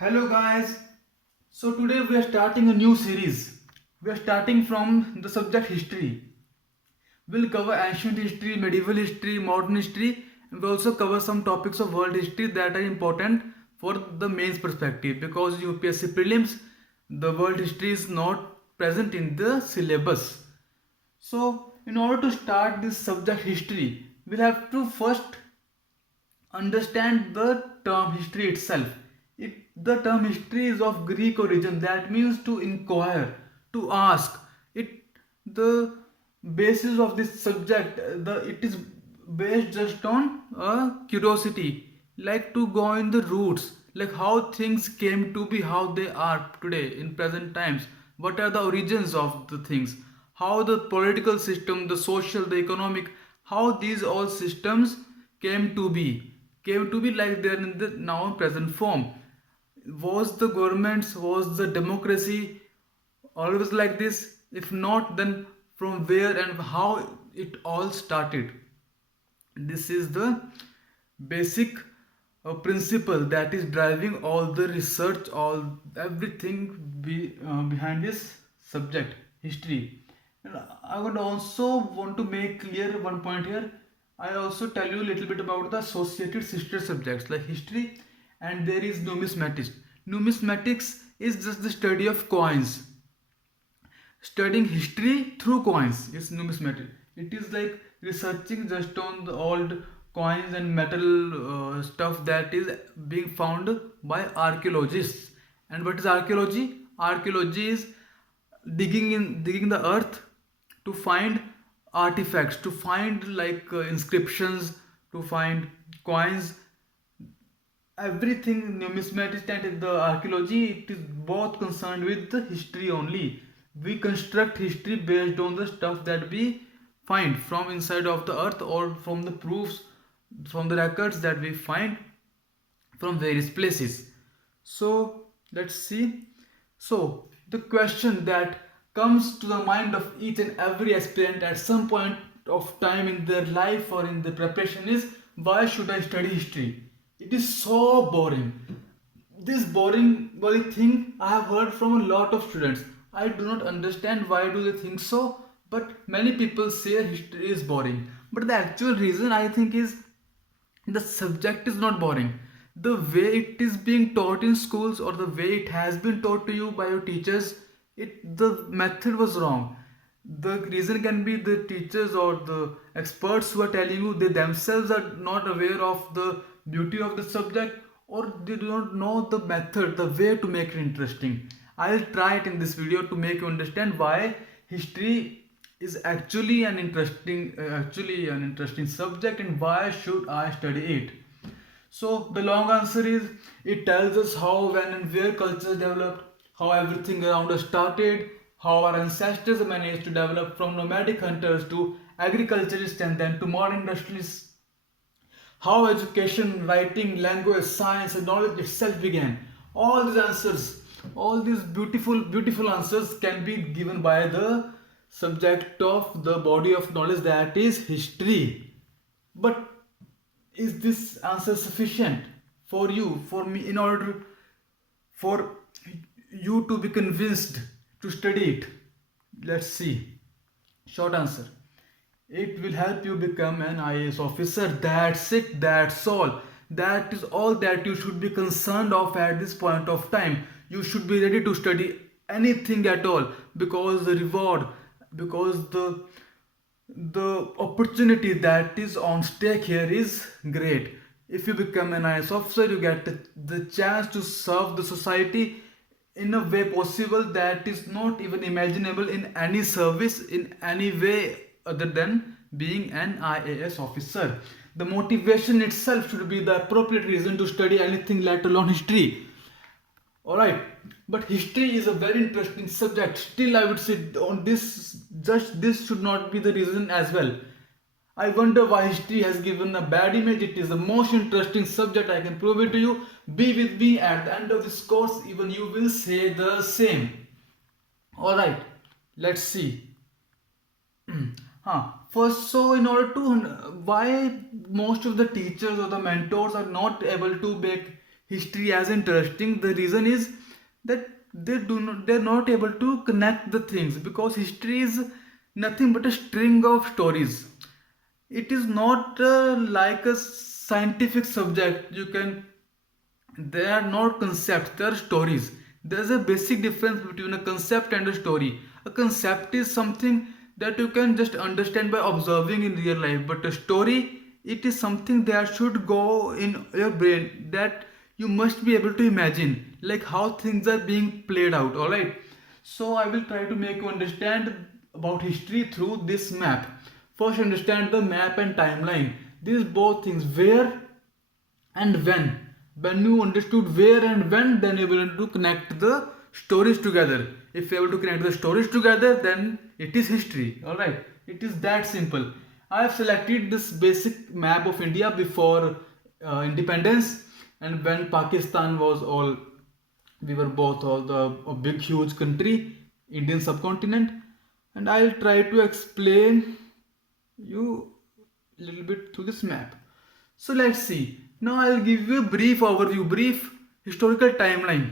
Hello guys. So today we are starting a new series. We are starting from the subject history. We'll cover ancient history, medieval history, modern history, and we'll also cover some topics of world history that are important for the mains perspective because UPSC prelims the world history is not present in the syllabus. So in order to start this subject history, we'll have to first understand the term history itself. The term history is of Greek origin, that means to inquire, to ask. The basis of this subject, it is based just on curiosity, like to go in the roots, like how things came to be, how they are today in present times, what are the origins of the things, how the political system, the social, the economic, how these all systems came to be, like they're in the now present form. Was the governments, was the democracy always like this? If not, then from where and how it all started? This is the basic principle that is driving all the research, all everything behind this subject history. And I would also want to make clear one point here. I also tell you a little bit about the associated sister subjects like history, and there is numismatics. Numismatics is just the study of coins. Studying history through coins is numismatic. It is like researching just on the old coins and metal stuff that is being found by archaeologists. And what is archaeology? Archaeology is digging the earth to find artifacts, to find like inscriptions, to find coins, everything numismatic and the archaeology. It is both concerned with the history only. We construct history based on the stuff that we find from inside of the earth or from the proofs, from the records that we find from various places. So let's see. So the question that comes to the mind of each and every aspirant at some point of time in their life or in the preparation is, why should I study history? It is so boring. This boring thing I have heard from a lot of students. I do not understand why do they think so, but many people say history is boring. But the actual reason I think is the subject is not boring. The way it is being taught in schools or the way it has been taught to you by your teachers, the method was wrong. The reason can be the teachers or the experts who are telling you, they themselves are not aware of the beauty of the subject, or they do not know the method, the way to make it interesting. I'll try it in this video to make you understand why history is actually an interesting subject, and why should I study it. So the long answer is, it tells us how, when and where cultures developed, how everything around us started, how our ancestors managed to develop from nomadic hunters to agriculturists and then to modern industrialists, how education, writing, language, science, and knowledge itself began. All these answers, all these beautiful answers can be given by the subject of the body of knowledge that is history. But is this answer sufficient for you, for me, in order for you to be convinced to study it? Let's see. Short answer: it will help you become an IAS officer. That's it, that's all. That is all that you should be concerned of at this point of time. You should be ready to study anything at all, because the reward, because the opportunity that is on stake here is great. If you become an IAS officer, you get the chance to serve the society in a way possible that is not even imaginable in any service, in any way other than being an IAS officer. The motivation itself should be the appropriate reason to study anything, let alone history. Alright, but history is a very interesting subject. Still, I would say on this, just this should not be the reason as well. I wonder why history has given a bad image. It is the most interesting subject, I can prove it to you. Be with me at the end of this course, even you will say the same. Alright, let's see. First, so in order to, why most of the teachers or the mentors are not able to make history as interesting. The reason is that they're not able to connect the things, because history is nothing but a string of stories. It is not like a scientific subject. You can They are not concepts, they are stories. There's a basic difference between a concept and a story. A concept is something that you can just understand by observing in real life, but a story, it is something that should go in your brain, that you must be able to imagine, like how things are being played out. All right. So I will try to make you understand about history through this map. First, understand the map and timeline. These both things, where and when you understood where and when, then you're able to connect the stories together. If you're able to connect the stories together, then it is history. All right, it is that simple. I have selected this basic map of India before independence, and when Pakistan was all, we were both all the a big huge country, Indian subcontinent. And I'll try to explain you a little bit through this map. So let's see. Now I'll give you a brief overview, brief historical timeline,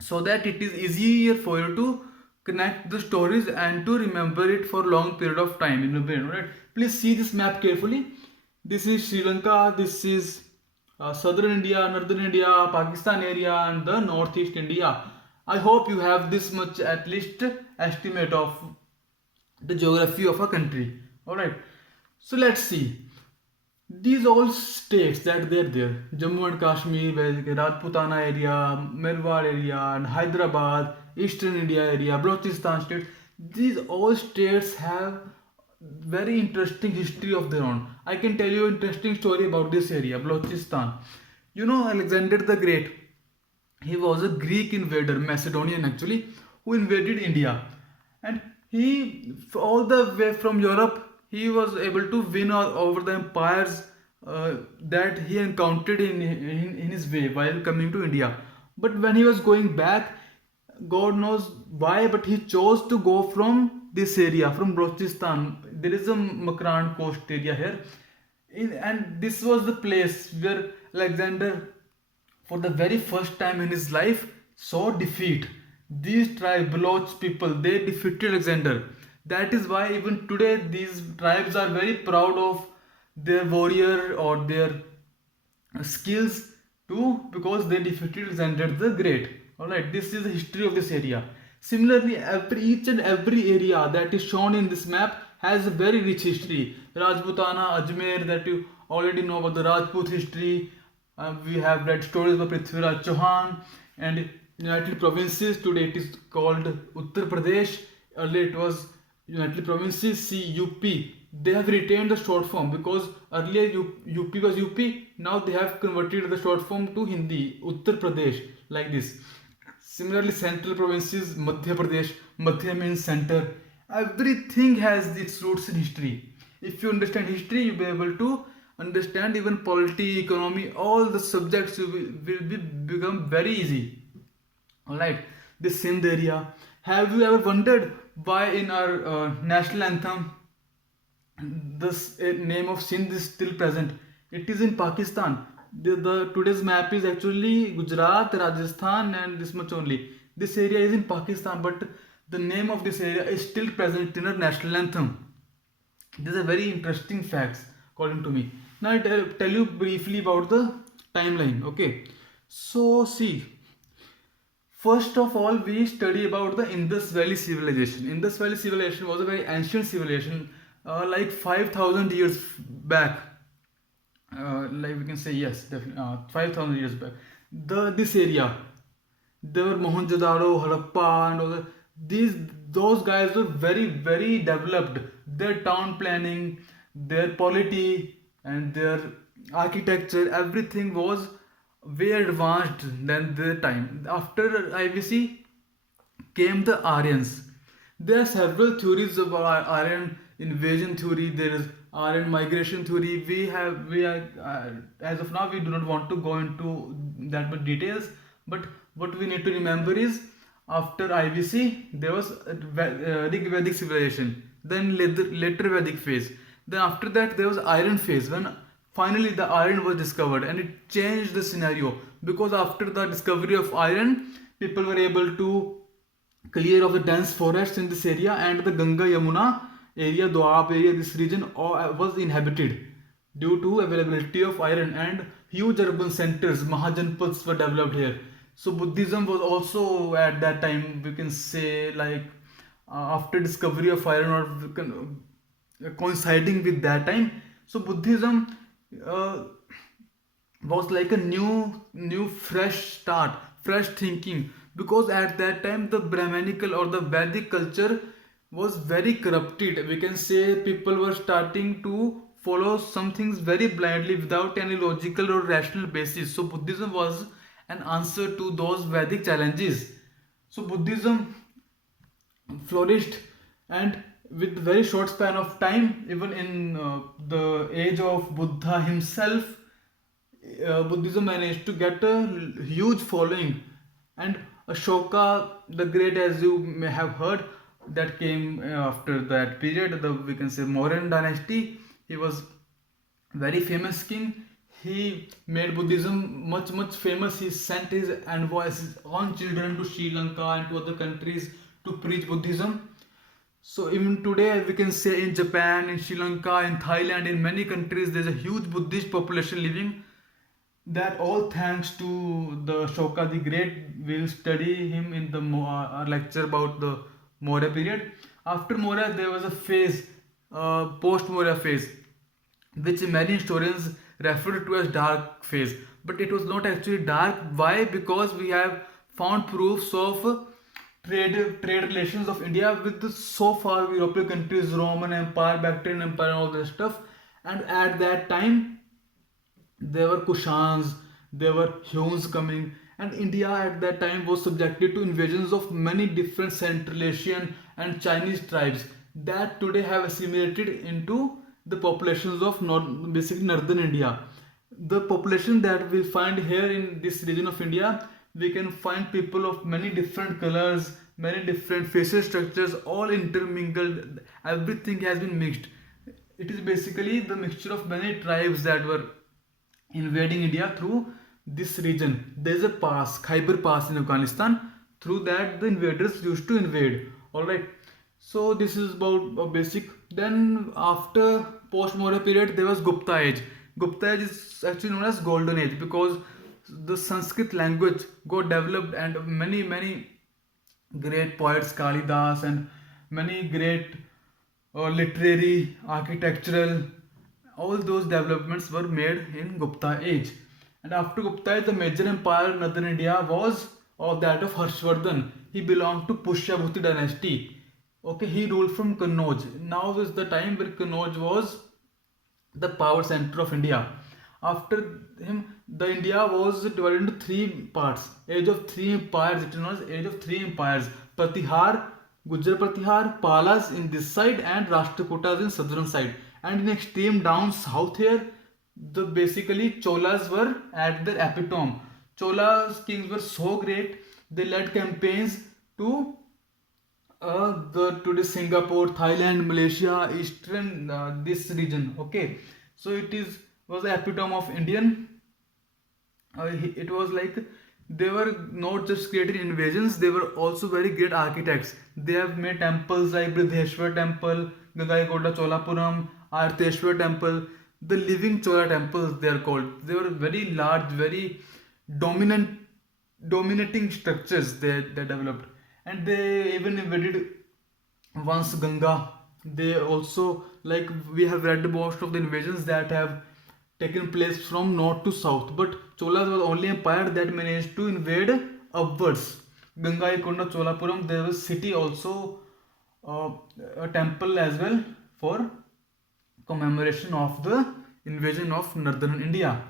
so that it is easier for you to connect the stories and to remember it for long period of time in your brain. Right? Please see this map carefully. This is Sri Lanka. This is southern India, northern India, Pakistan area, and the northeast India. I hope you have this much at least estimate of the geography of a country. All right. So let's see. These all states that they're there: Jammu and Kashmir, Rajputana area, Merwar area, and Hyderabad, Eastern India area, Balochistan state. These all states have very interesting history of their own. I can tell you an interesting story about this area, Balochistan. You know Alexander the Great. He was a Greek invader, Macedonian actually, who invaded India, and he all the way from Europe he was able to win over the empires that he encountered in his way while coming to India. But when he was going back, God knows why, but he chose to go from this area, from Balochistan. There is a Makran coast area here, and this was the place where Alexander, for the very first time in his life, saw defeat. These tribe Baloch people, they defeated Alexander. That is why even today these tribes are very proud of their warrior or their skills too, because they defeated Alexander the Great. Alright, this is the history of this area. Similarly, each and every area that is shown in this map has a very rich history. Rajputana, Ajmer, that you already know about the Rajput history. We have read stories of Prithviraj Chauhan, and United Provinces. Today it is called Uttar Pradesh. Earlier it was United Provinces, CUP. They have retained the short form because earlier UP was UP. Now they have converted the short form to Hindi, Uttar Pradesh, like this. Similarly, central provinces, Madhya Pradesh. Madhya means center. Everything has its roots in history. If you understand history, you'll be able to understand even polity, economy, all the subjects become very easy. Alright, this Sindh area. Have you ever wondered why in our national anthem this name of Sindh is still present? It is in Pakistan. The today's map is actually Gujarat, Rajasthan, and this much only. This area is in Pakistan, but the name of this area is still present in our national anthem. These are very interesting facts according to me. Now I tell you briefly about the timeline. Okay, so see, first of all, we study about the Indus Valley civilization. Indus Valley civilization was a very ancient civilization, like 5,000 years back. Like we can say, yes, definitely 5,000 years back. This area, there were Mohenjo-daro, Harappa, and all that. Those guys were very developed. Their town planning, their polity, and their architecture, everything was way advanced than their time. After IBC came the Aryans. There are several theories about Aryan invasion theory. There is Aryan migration theory. We are as of now we do not want to go into that much details. But what we need to remember is after IBC there was Rig Vedic civilization. Then later Vedic phase. Then after that there was Iron phase when finally the iron was discovered, and it changed the scenario, because after the discovery of iron, people were able to clear of the dense forests in this area, and the Ganga Yamuna area, Doab area, this region was inhabited due to availability of iron, and huge urban centers, Mahajanpads, were developed here. So Buddhism was also at that time, we can say, like after discovery of iron, or coinciding with that time. So Buddhism uh, was like a new fresh start, fresh thinking, because at that time the Brahmanical or the Vedic culture was very corrupted. We can say people were starting to follow some things very blindly without any logical or rational basis. So Buddhism was an answer to those Vedic challenges. So Buddhism flourished, and with very short span of time, even in the age of Buddha himself, Buddhism managed to get a huge following. And Ashoka the Great, as you may have heard, that came after that period, the, we can say, Mauryan dynasty. He was very famous king. He made Buddhism much famous. He sent his envoys, his own children, to Sri Lanka and to other countries to preach Buddhism. So even today, we can say in Japan, in Sri Lanka, in Thailand, in many countries, there's a huge Buddhist population living. That all thanks to the Ashoka the Great. We'll study him in the lecture about the Maurya period. After Maurya, there was a phase, post Maurya phase, which many historians refer to as dark phase. But it was not actually dark. Why? Because we have found proofs of trade relations of India with the so far European countries, Roman Empire, Bactrian Empire, and all that stuff. And at that time, there were Kushans, there were Huns coming, and India at that time was subjected to invasions of many different Central Asian and Chinese tribes that today have assimilated into the populations of basically northern India. The population that we find here in this region of India, we can find people of many different colors, many different facial structures, all intermingled. Everything has been mixed. It is basically the mixture of many tribes that were invading India through this region. There is a pass, Khyber Pass in Afghanistan. Through that, the invaders used to invade. All right. So this is about a basic. Then after post-Maurya period, there was Gupta age. Gupta age is actually known as Golden Age, because the Sanskrit language got developed, and many great poets, Kalidas, and many great literary, architectural, all those developments were made in Gupta age. And after Gupta age, the major empire in northern India was of that of Harshvardhan. He belonged to Pushyabhuti dynasty. Okay, he ruled from Kannauj. Now is the time where Kannauj was the power center of India. After him, the India was divided into three parts. Age of three empires. It is known as Age of Three Empires. Pratihar, Gujar Pratihar, Palas in this side, and Rashtrakutas in southern side. And in extreme down south here, the basically Cholas were at their epitome. Cholas kings were so great, they led campaigns to the today Singapore, Thailand, Malaysia, eastern this region. Okay, so it is was the epitome of Indian. It was like they were not just creating invasions; they were also very great architects. They have made temples like Bridheshwar Temple, Gangaikonda Cholapuram, Arteshwar Temple, the living Chola temples they are called. They were very large, very dominant, dominating structures they developed, and they even invaded once Ganga. They also, like, we have read most of the invasions that have taken place from north to south, but Cholas was the only empire that managed to invade upwards. Gangaikonda Cholapuram, there was city also, uh, a temple as well for commemoration of the invasion of northern India.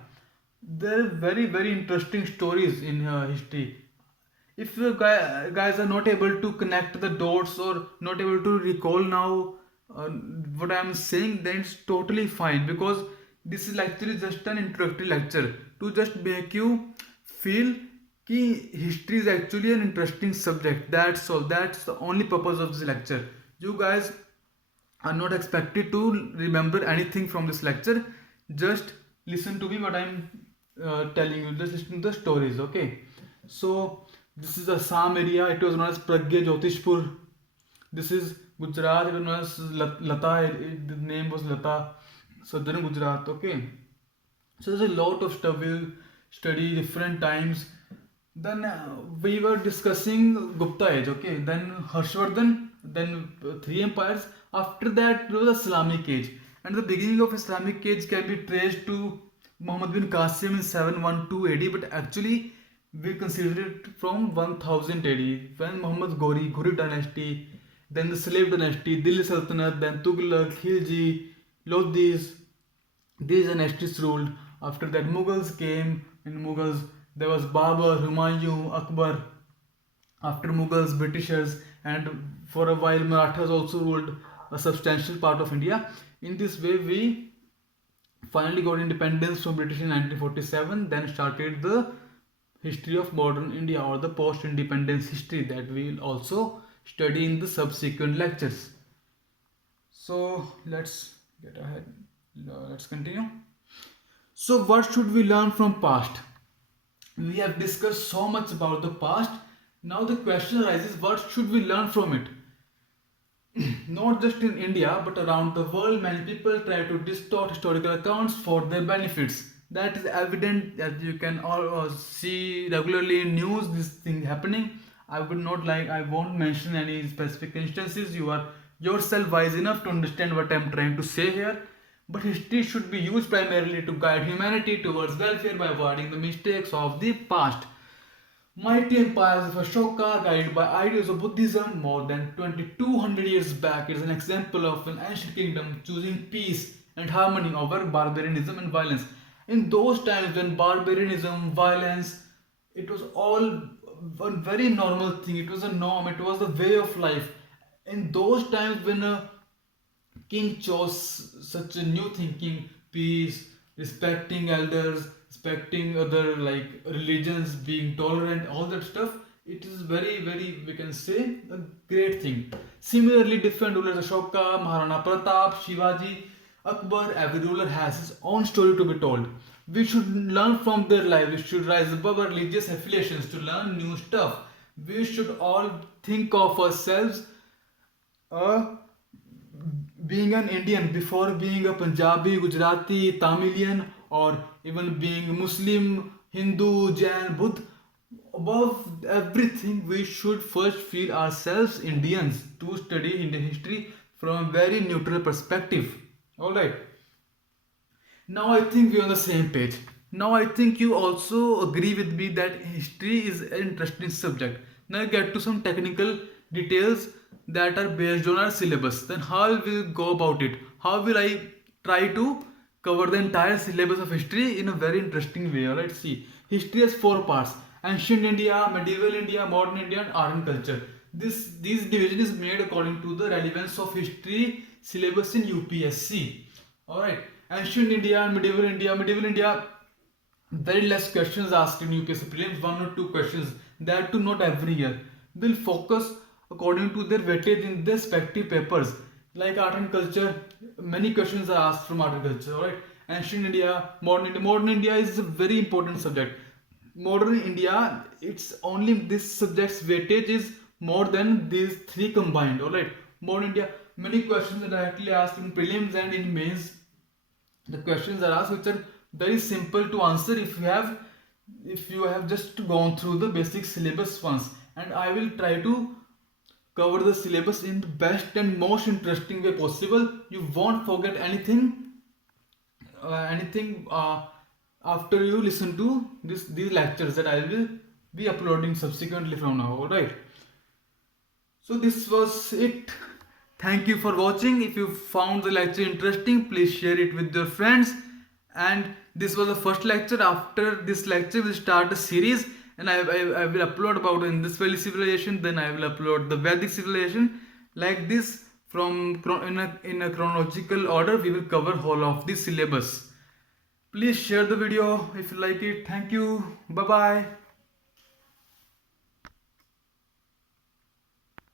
There are very interesting stories in history. If you guys are not able to connect the dots or not able to recall now what I am saying, then it's totally fine, because this is actually just an introductory lecture to just make you feel कि history is actually an interesting subject. That's all. That's the only purpose of this lecture. You guys are not expected to remember anything from this lecture. Just listen to me what I'm telling you. Just listen to the stories, okay? So this is Assam area. It was known as Pragya Jyotishpur. This is Gujarat. It was known as Lata. The name was Lata. Southern Gujarat. Okay. So there's a lot of stuff we'll study different times. Then we were discussing Gupta age, okay. Then Harshvardhan, then three empires. After that, there was Islamic age, and the beginning of Islamic age can be traced to Muhammad bin Qasim in 712 AD, but actually we consider it from 1000 AD when Muhammad Ghori dynasty, then the slave dynasty, Delhi Sultanate, then Tughlaq, Khilji, Lodhis, these dynasties ruled. After that, Mughals came. In Mughals, there was Babur, Humayun, Akbar. After Mughals, Britishers, and for a while, Marathas also ruled a substantial part of India. In this way, we finally got independence from British in 1947. Then started the history of modern India, or the post-independence history, that we will also study in the subsequent lectures. So let's get ahead. Let's continue. So what should we learn from past? We have discussed so much about the past. Now the question arises, what should we learn from it? Not just in India but around the world, many people try to distort historical accounts for their benefits. That is evident, as you can all see regularly in news, this thing happening. I won't mention any specific instances. You are yourself wise enough to understand what I am trying to say here. But history should be used primarily to guide humanity towards welfare by avoiding the mistakes of the past. Mighty empires of Ashoka, guided by ideas of Buddhism more than 2200 years back, is an example of an ancient kingdom choosing peace and harmony over barbarianism and violence. In those times when barbarianism, violence, it was all one very normal thing, it was a norm, it was the way of life. In those times when a king chose such a new thinking, peace, respecting elders, respecting other like religions, being tolerant, all that stuff, it is very, very, we can say, a great thing. Similarly, different rulers, Ashoka, Maharana Pratap, Shivaji, Akbar, every ruler has his own story to be told. We should learn from their life. We should rise above our religious affiliations to learn new stuff. We should all think of ourselves uh, being an Indian before being a Punjabi, Gujarati, Tamilian, or even being Muslim, Hindu, Jain, Buddha. Above everything, we should first feel ourselves Indians to study Indian history from a very neutral perspective. Alright. Now I think we're on the same page. Now I think you also agree with me that history is an interesting subject. Now get to some technical details that are based on our syllabus. Then how will we go about it? How will I try to cover the entire syllabus of history in a very interesting way? Alright, see. History has four parts: ancient India, medieval India, modern India, and art and culture. These division is made according to the relevance of history syllabus in UPSC. Alright. Ancient India and medieval India. Medieval India, very less questions asked in UPSC prelims, one or two questions. That too not every year. Will focus according to their weightage in their respective papers. Like art and culture, many questions are asked from art and culture. Alright. Ancient India, modern India. Modern India is a very important subject. Modern India, it's only this subject's weightage is more than these three combined. Alright. Modern India, many questions are directly asked in prelims and in mains. The questions are asked which are very simple to answer if you have just gone through the basic syllabus once. And I will try to cover the syllabus in the best and most interesting way possible. You won't forget anything after you listen to these lectures that I will be uploading subsequently from now. Alright. So this was it. Thank you for watching. If you found the lecture interesting, please share it with your friends. And this was the first lecture. After this lecture, we'll start a series, and I will upload about Indus Valley civilization. Then I will upload the Vedic civilization. Like this, from in a chronological order, we will cover whole of the syllabus. Please share the video if you like it. Thank you. Bye bye.